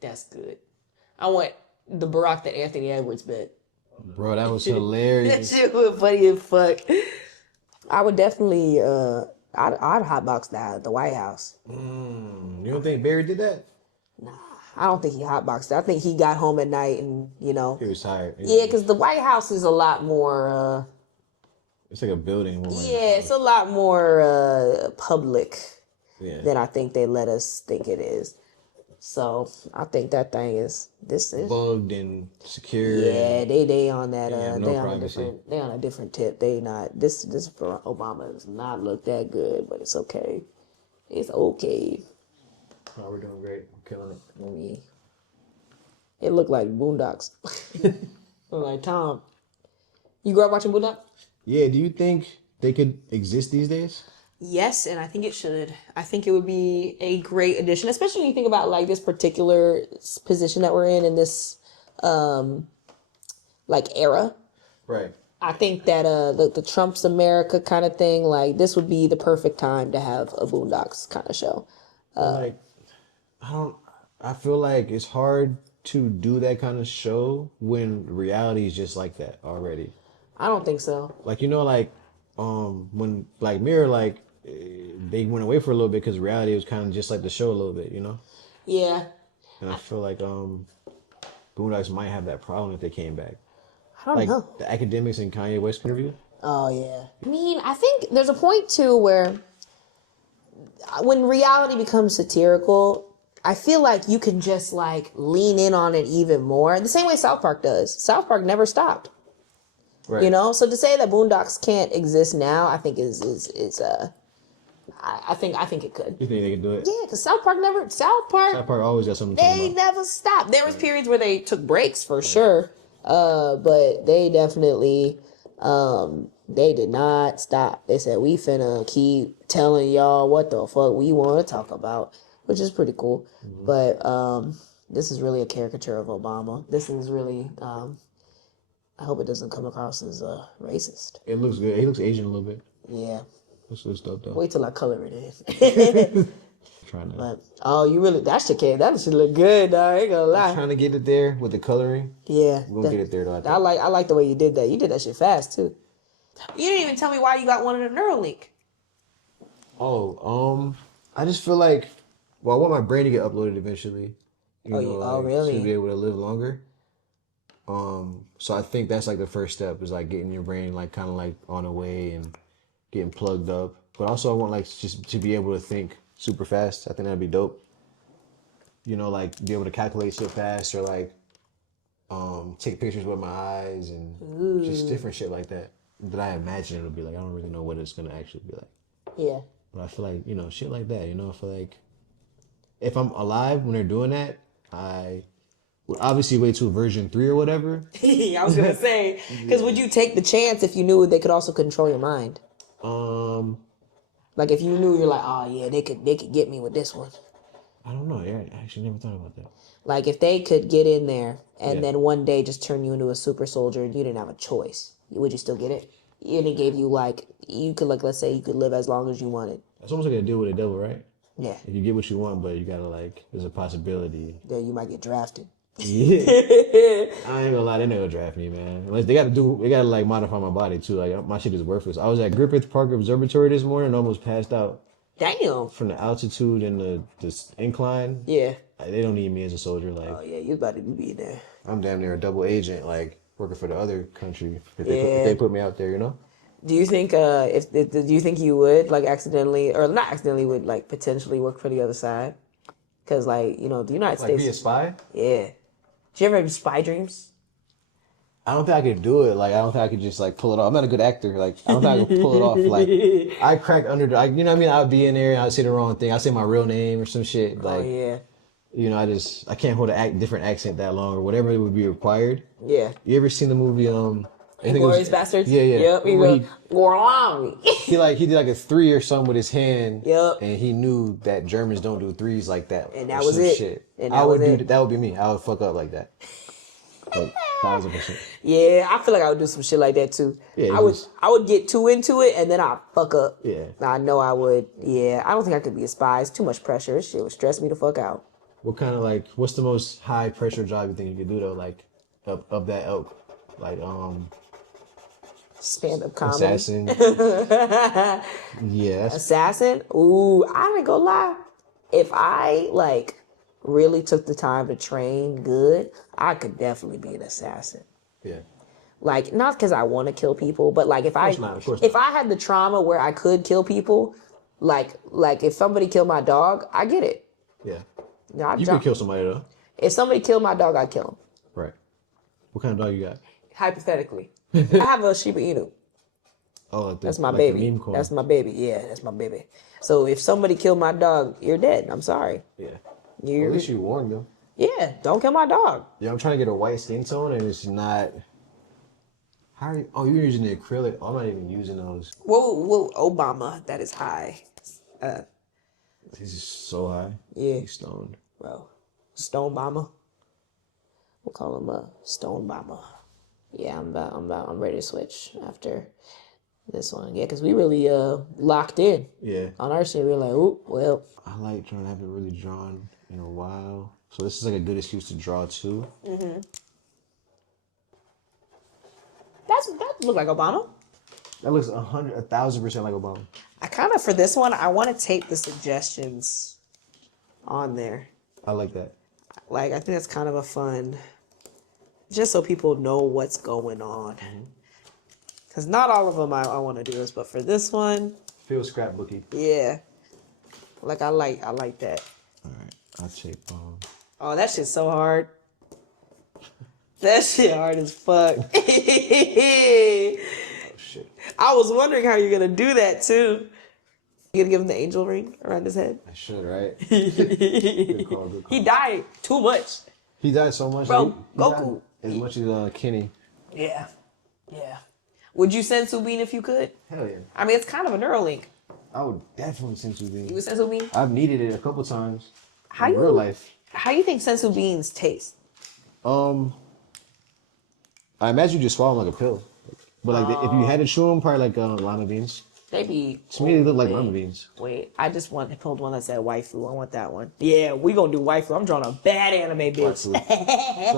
That's good. I want the Barack that Anthony Edwards bet. Bro, that was hilarious. That shit was funny as fuck. I would definitely I'd hotbox the White House. You don't think Barry did that? Nah, I don't think he hotboxed it. I think he got home at night and He was tired. Yeah, because the White House is a lot more it's like a building. it's a lot more public Yeah. than I think they let us think it is. So I think that thing is bugged and secure. Yeah, they on that no privacy. they on a different tip. They not this for Obama does not look that good, but it's okay. It's okay. Oh, we're doing great. We're killing it. I mean, it looked like Boondocks. Look like Tom. You grew up watching Boondocks? Yeah, do you think they could exist these days? Yes, and I think it should. I think it would be a great addition, especially when you think about like this particular position that we're in this like era. Right. I think that the Trump's America kind of thing, like this would be the perfect time to have a Boondocks kind of show. Like, I feel like it's hard to do that kind of show when reality is just like that already. I don't think so. Like, like, when Black Mirror, like, they went away for a little bit because reality was kind of just like the show a little bit, Yeah, And I feel like, Boondocks might have that problem if they came back. I don't Like, know. the academics in Kanye West interview. Oh yeah. I mean, I think there's a point too where when reality becomes satirical, I feel like you can just like lean in on it even more. The same way South Park does. South Park never stopped. Right. So to say that Boondocks can't exist now, I think I think it could. You think they can do it? Yeah, because South Park South Park always got something to talk they about. never stopped. There was periods where they took breaks for sure, but they definitely they did not stop. They said we finna keep telling y'all what the fuck we want to talk about, which is pretty cool. Mm-hmm. But this is really a caricature of Obama. This is really I hope it doesn't come across as racist. It looks good. He looks Asian a little bit. Yeah. Looks good stuff though. Wait till I color it in. Trying to. But that should look good, dog. I ain't gonna lie. Trying to get it there with the coloring. Yeah, We'll get it there though. I like the way you did that. You did that shit fast too. You didn't even tell me why you got one of the Neuralink. Oh, I just feel like, I want my brain to get uploaded eventually. Really? To be able to live longer. So I think that's like the first step is like getting your brain like kind of like on a way and getting plugged up. But also I want like just to be able to think super fast. I think that'd be dope. Like be able to calculate shit fast or like take pictures with my eyes and just different shit like that I imagine it'll be like. I don't really know what it's gonna actually be like. Yeah. But I feel like, shit like that, I feel like if I'm alive when they're doing that, I would obviously wait till version 3 or whatever. I was gonna say, because would you take the chance if you knew they could also control your mind? Like if you knew you're like, oh yeah, they could get me with this one. I don't know. Yeah, I actually never thought about that. Like if they could get in there and then one day just turn you into a super soldier and you didn't have a choice, would you still get it? And it gave you like, you could like, let's say you could live as long as you wanted. That's almost like a deal with the devil, right? Yeah. If you get what you want, but you gotta like, there's a possibility. Then you might get drafted. Yeah. I ain't gonna lie, they never draft me, man. Unless they gotta like modify my body too. Like my shit is worthless. I was at Griffith Park Observatory this morning and almost passed out. Damn. From the altitude and the incline. Yeah. They don't need me as a soldier. Like, oh yeah, you about to be there. I'm damn near a double agent, like working for the other country. If they put me out there, Do you think do you think you would like accidentally or not accidentally would like potentially work for the other side? Because like the United States. Like be a spy? Yeah. Did you ever have spy dreams? I don't think I could do it. Like, I don't think I could just, like, pull it off. I'm not a good actor. Like, I don't think I could pull it off. Like, I crack under you know what I mean? I would be in there and I would say the wrong thing. I'd say my real name or some shit. Like, oh, yeah. I can't hold a different accent that long or whatever it would be required. Yeah. You ever seen the movie, Inglourious Bastards? Yeah, yeah. Yep. He did like a 3 or something with his hand. Yep. And he knew that Germans don't do 3s like that. And that was it. Shit. And that would be me. I would fuck up like that. Like, 1000%. Yeah, I feel like I would do some shit like that too. Yeah, I would get too into it and then I'd fuck up. Yeah. I know I would. Yeah, I don't think I could be a spy. It's too much pressure. This shit would stress me the fuck out. What's the most high pressure job you think you could do though? Like, of that ilk? Like, stand-up comedy. Assassin. Yes. Assassin? Ooh, I ain't gonna lie. If I like really took the time to train good, I could definitely be an assassin. Yeah. Like, not because I want to kill people, but like if I had the trauma where I could kill people, like if somebody killed my dog, I get it. Yeah. No, you could kill somebody though. If somebody killed my dog, I'd kill him. Right. What kind of dog you got? Hypothetically. I have a Shiba Inu. Oh, that's my baby. That's my baby. Yeah, that's my baby. So if somebody killed my dog, you're dead. I'm sorry. Yeah. At least you warned them. Yeah, don't kill my dog. Yeah, I'm trying to get a white skin tone and it's not How are you? Oh, you're using the acrylic. Oh, I'm not even using those. Whoa, Obama, that is high. He's just so high. Yeah. He's stoned. Bro, Stone Bomber. We'll call him a Stone Bomber. Yeah, I'm ready to switch after this one. Yeah, because we really locked in. Yeah. On our shit, we were like, ooh, well. I like drawing. I haven't really drawn in a while. So this is like a good excuse to draw too. Mm-hmm. That look like Obama. That looks 1,000% like Obama. I kind of, for this one, I want to tape the suggestions on there. I like that. Like, I think that's kind of a fun, just so people know what's going on. Because not all of them I want to do this, but for this one, Feel scrapbooky. yeah. Like, I like that. All right, I'll tape. Oh, that shit's so hard. That shit hard as fuck. Oh shit. I was wondering how you're gonna do that too. You gonna give him the angel ring around his head? I should, right? Good call, good call. He died too much. He died so much. Bro, He Goku. died as much as Kenny. Yeah. Would you send Subin if you could? Hell yeah. I mean, it's kind of a Neuralink. I would definitely send you You beans. would send Subin? I've needed it a couple times. How in you real life. How you think sensu beans taste? I imagine you just swallow them like a pill. But like if you had to chew them, probably like lima beans. They be. To me, they look like lima beans. Wait, I just pulled one that said waifu. I want that one. Yeah, we gonna do waifu. I'm drawing a bad anime bitch. So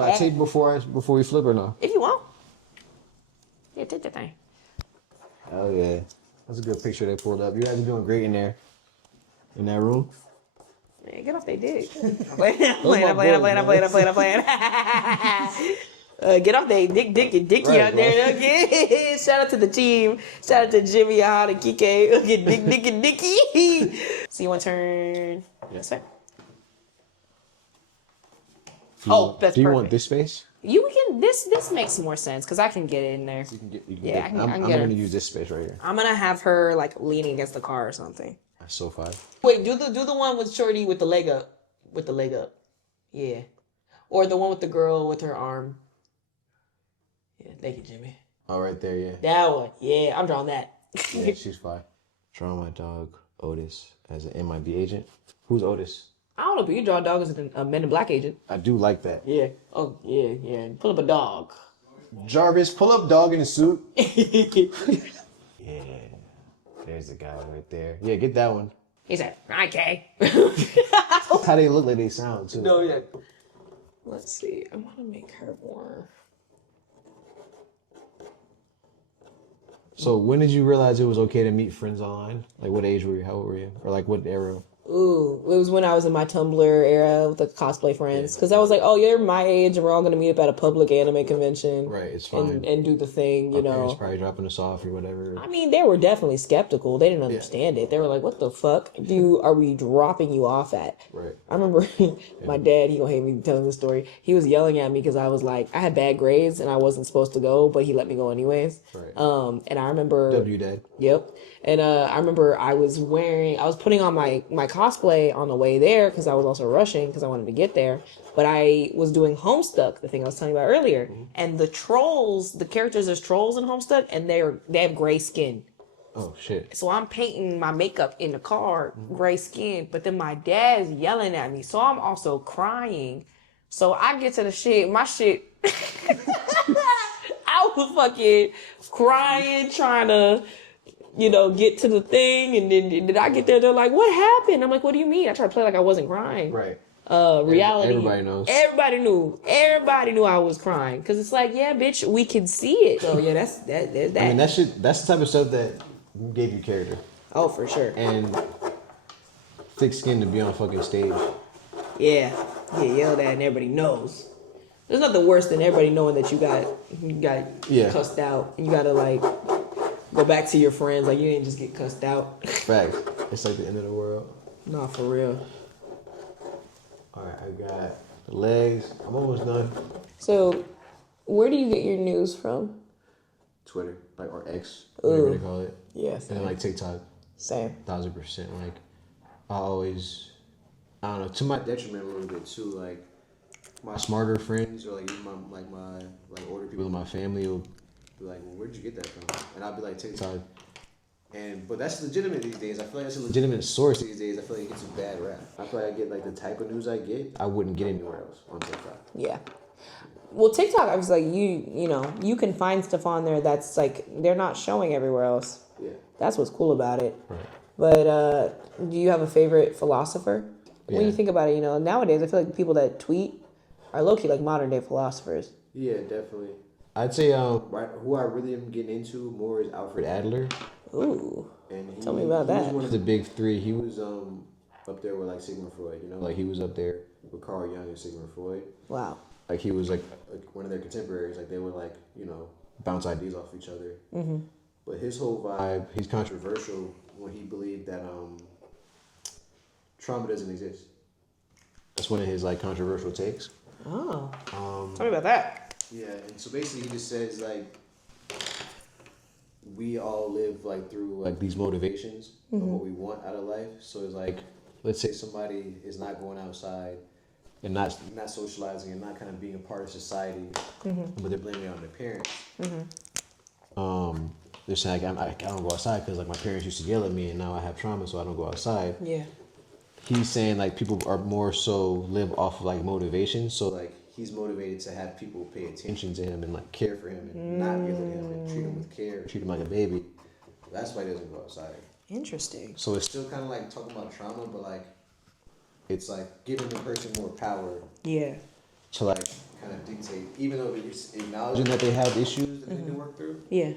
I take before we flip or no? If you want. Yeah, take that thing. Oh yeah, that's a good picture they pulled up. You guys are doing great in there, in that room. Man, get off they dick. I'm playing. Get off they dicky Right, out there. Okay? Shout out to the team. Shout out to Jimmy, Ahad, and Kike. Okay, dicky. So you want to turn this way? Oh, that's Do you perfect. want this space? You can. This makes more sense because I can get in there. You can get, Yeah, I can I'm get her. gonna use this space right here. I'm gonna have her like leaning against the car or something. That's so fine. Wait, do the one with Shorty with the leg up. With the leg up. Yeah. Or the one with the girl with her arm. Yeah, thank you, Jimmy. Oh, right there, yeah. That one. Yeah, I'm drawing that. Yeah, she's fine. Drawing my dog Otis as an MIB agent. Who's Otis? I don't know, but you draw a dog as a Men in Black agent. I do like that. Yeah. Oh, yeah. Pull up a dog. Jarvis, pull up dog in a suit. Yeah. There's the guy right there. Yeah, get that one. He said, okay. How they look like they sound too. No, yeah. Let's see. I want to make her more. So when did you realize it was okay to meet friends online? Like what age were you? How old were you? Or like what era? Ooh, it was when I was in my Tumblr era with the cosplay friends. Because I was like, oh, you're my age and we're all going to meet up at a public anime convention. Right, it's fine. And do the thing, you know. Parents probably dropping us off or whatever. I mean, they were definitely skeptical. They didn't understand it. They were like, what the fuck are we dropping you off at? Right. I remember my dad, he gonna hate me telling this story. He was yelling at me because I was like, I had bad grades and I wasn't supposed to go, but he let me go anyways. Right. And I remember... W Dad. Yep. And I remember I was putting on my cosplay on the way there because I was also rushing because I wanted to get there. But I was doing Homestuck, the thing I was telling you about earlier. Mm-hmm. And the characters as trolls in Homestuck, and they have gray skin. Oh, shit. So I'm painting my makeup in the car, gray skin. But then my dad's yelling at me. So I'm also crying. So I get to the shit, my shit... I was fucking crying, trying to... get to the thing, and then did I get there? They're like, "What happened?" I'm like, "What do you mean?" I tried to play like I wasn't crying. Right. Reality. Everybody knows. Everybody knew I was crying because it's like, yeah, bitch, we can see it. So yeah, that's that. There's that. I mean, that's the type of stuff that gave you character Oh, for sure. and thick skin to be on fucking stage. Yeah, get yelled at and everybody knows. There's nothing worse than everybody knowing that you got cussed out and you gotta like go back to your friends like you didn't just get cussed out. Fact. It's like the end of the world. Nah, for real. All right, I got the legs. I'm almost done. So, where do you get your news from? Twitter, or X, whatever they call it. Yes. And then TikTok. Same. 1,000%. I always, I don't know, to my detriment a little bit too. My smarter friends or my older people in my family will Be like, well, where'd you get that from? And I'll be like, TikTok. But that's legitimate these days. I feel like that's a legitimate source these days. I feel like it gets a bad rap. I feel like I get like the type of news I get, I wouldn't get anywhere else on TikTok. Yeah. Well, TikTok, I was like, you know, you can find stuff on there that's like they're not showing everywhere else. Yeah. That's what's cool about it. Right. But do you have a favorite philosopher? Yeah. When you think about it, you know, nowadays I feel like the people that tweet are low-key like modern day philosophers. Yeah, definitely. I'd say who I really am getting into more is Alfred Adler. Ooh. And Tell me about that. He was one of the big three. He was up there with like Sigmund Freud, you know? Like he was up there with Carl Jung and Sigmund Freud. Wow. Like he was like one of their contemporaries. Like they would like, you know, bounce ideas off each other. Mm-hmm. But his whole vibe, he's controversial when he believed that trauma doesn't exist. That's one of his like controversial takes. Oh. Tell me about that. Yeah, and so basically he just says like we all live like through like these motivations of what we want out of life. So it's like, let's say somebody is not going outside and not socializing and not kind of being a part of society, but they're blaming it on their parents. They're saying like, I don't go outside because like my parents used to yell at me and now I have trauma, so I don't go outside. Yeah. He's saying like people are more so live off of like motivation. So like he's motivated to have people pay attention to him and like care for him and not yell at him and treat him with care, treat him like a baby. That's why he doesn't go outside. Interesting. So it's still kind of like talking about trauma, but like it's like giving the person more power. Yeah. To like kind of dictate, even though they're acknowledging that they have issues that they can work through. Yeah.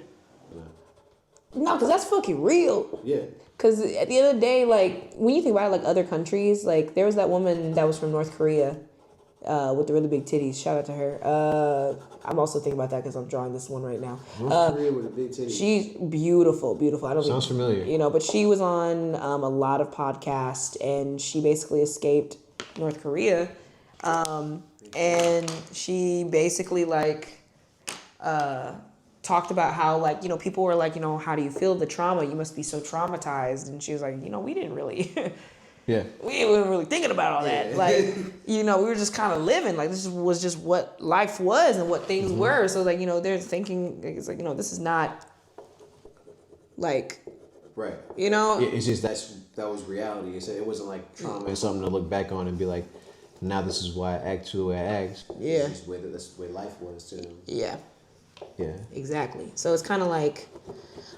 No, because that's fucking real. Yeah. Because at the end of the day, like, when you think about it, like, other countries, like, there was that woman that was from North Korea with the really big titties. Shout out to her. I'm also thinking about that because I'm drawing this one right now. North Korea with a big titties. She's beautiful, beautiful. I don't Sounds familiar. You know, but she was on a lot of podcasts, and she basically escaped North Korea. And she basically, like, talked about how, like, you know, people were like, you know, how do you feel the trauma? You must be so traumatized. And she was like, you know, we didn't really, Yeah. we weren't really thinking about all that. Like, you know, we were just kind of living. Like, this was just what life was and what things were. So, like, you know, they're thinking, it's like, you know, this is not, like, right. You know? Yeah, it's just that was reality. It wasn't like trauma and something to look back on and be like, now this is why I act the way I act. Yeah. That's the way life was to them. Yeah. Yeah. Exactly. So it's kind of like,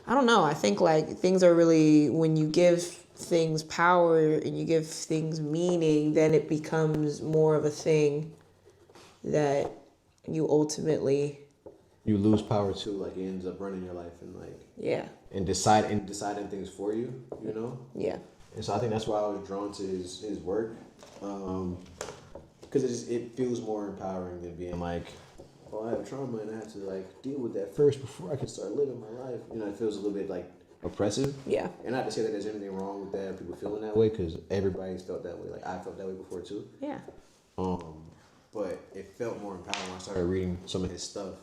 I don't know. I think like things are really, when you give things power and you give things meaning, then it becomes more of a thing that you ultimately. You lose power too. Like it ends up running your life and like. Yeah. And deciding things for you. You know. Yeah. And so I think that's why I was drawn to his work, because it feels more empowering than being like, oh, I have trauma and I have to like deal with that first before I can start living my life. You know, it feels a little bit like oppressive. Yeah. And not to say that there's anything wrong with that, people feeling that way, because everybody's felt that way. Like I felt that way before too. Yeah. But it felt more empowering when I started reading some of his stuff.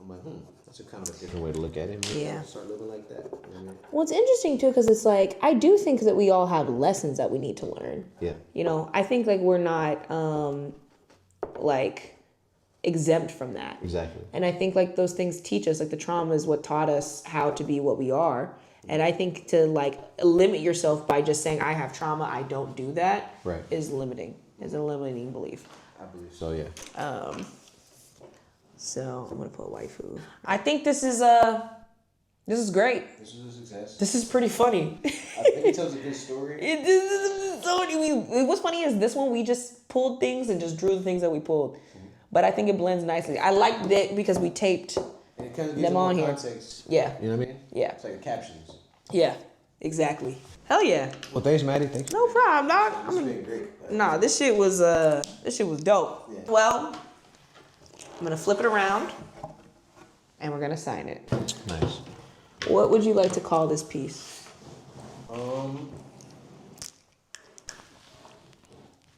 I'm like, that's a kind of a different way to look at it. Maybe Yeah. start living like that. You know what I mean? Well, it's interesting too, because it's like, I do think that we all have lessons that we need to learn. Yeah. You know, I think like we're not like exempt from that. Exactly. And I think like those things teach us, like the trauma is what taught us how to be what we are. And I think to like limit yourself by just saying I have trauma, I don't do that, Right. is limiting. Is a limiting belief. I believe so. Yeah. So I'm gonna put waifu. I think this is great. This was a success. This is pretty funny. I think it tells a good story. This is so funny. What's funny is this one we just pulled things and just drew the things that we pulled. But I think it blends nicely. I liked it because we taped And it kind of gives them more on here. context. Yeah. You know what I mean? Yeah. It's like the captions. Yeah. Exactly. Hell yeah. Well, thanks, Maddie. Thanks. No problem, dog. It's been great. Nah, this shit was dope. Yeah. Well, I'm gonna flip it around and we're gonna sign it. Nice. What would you like to call this piece?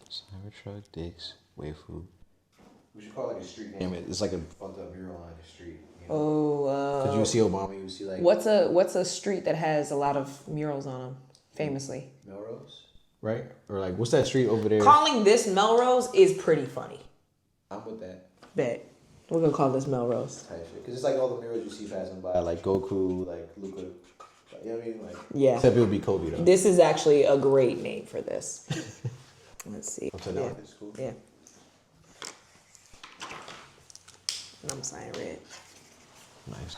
Cybertruck, Dicks, Waifu. We should call it like a street name. It's like a fucked up mural on the street. You know? Cause you see Obama, you see like. What's a street that has a lot of murals on them, famously? Melrose, right? Or like, what's that street over there? Calling this Melrose is pretty funny. I'm with that. Bet. We're gonna call this Melrose. Because it's like all the mirrors you see passing by, like Goku, like Luka. You know what I mean? Like, Yeah. except it would be Kobe though. This is actually a great name for this. Let's see. Yeah. This cool. Yeah. And I'm signing red. Nice.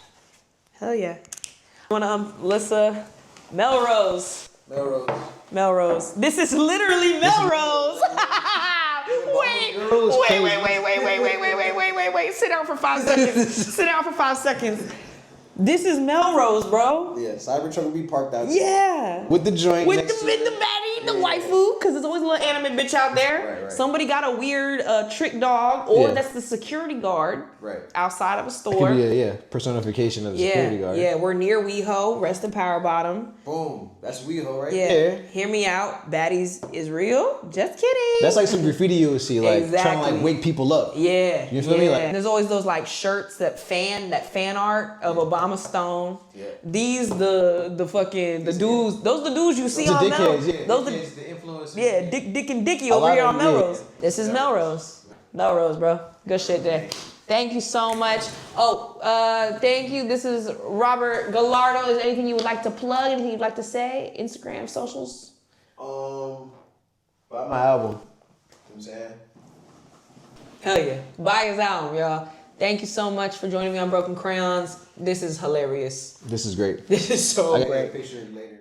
Hell yeah. Wanna Melissa, Melrose. Melrose. This is literally Melrose. Wait. Sit down for 5 seconds. Sit down for 5 seconds. This is Melrose, bro. Yeah, Cybertruck will be parked out. Yeah. With the joint. With the baddie, the waifu, because there's always a little anime bitch out there. Right. Somebody got a weird trick dog, or Yeah. that's the security guard Right. outside of a store. Yeah. Personification of the security guard. Yeah, we're near WeHo. Rest in power bottom. Boom. That's WeHo right Yeah. there. Hear me out. Baddies is real. Just kidding. That's like some graffiti you would see, like trying to Exactly. like wake people up. Yeah. You feel me? Like, there's always those like shirts that fan art of Obama Stone. Yeah. These the dudes. Those the dudes you see the on dickheads, Melrose. yeah. Those Dickheads, the influencers. Yeah, Dick and Dickie A over lot here of on them, yeah. Melrose. This is Melrose. Melrose, bro. Good shit there. Thank you so much. Thank you. This is Robert Gallardo. Is there anything you would like to plug? Anything you'd like to say? Instagram, socials? Buy my album. You know what I'm saying? Hell yeah. Buy his album, y'all. Thank you so much for joining me on Broken Crayons. This is hilarious. This is great. This is so I got great. a picture later.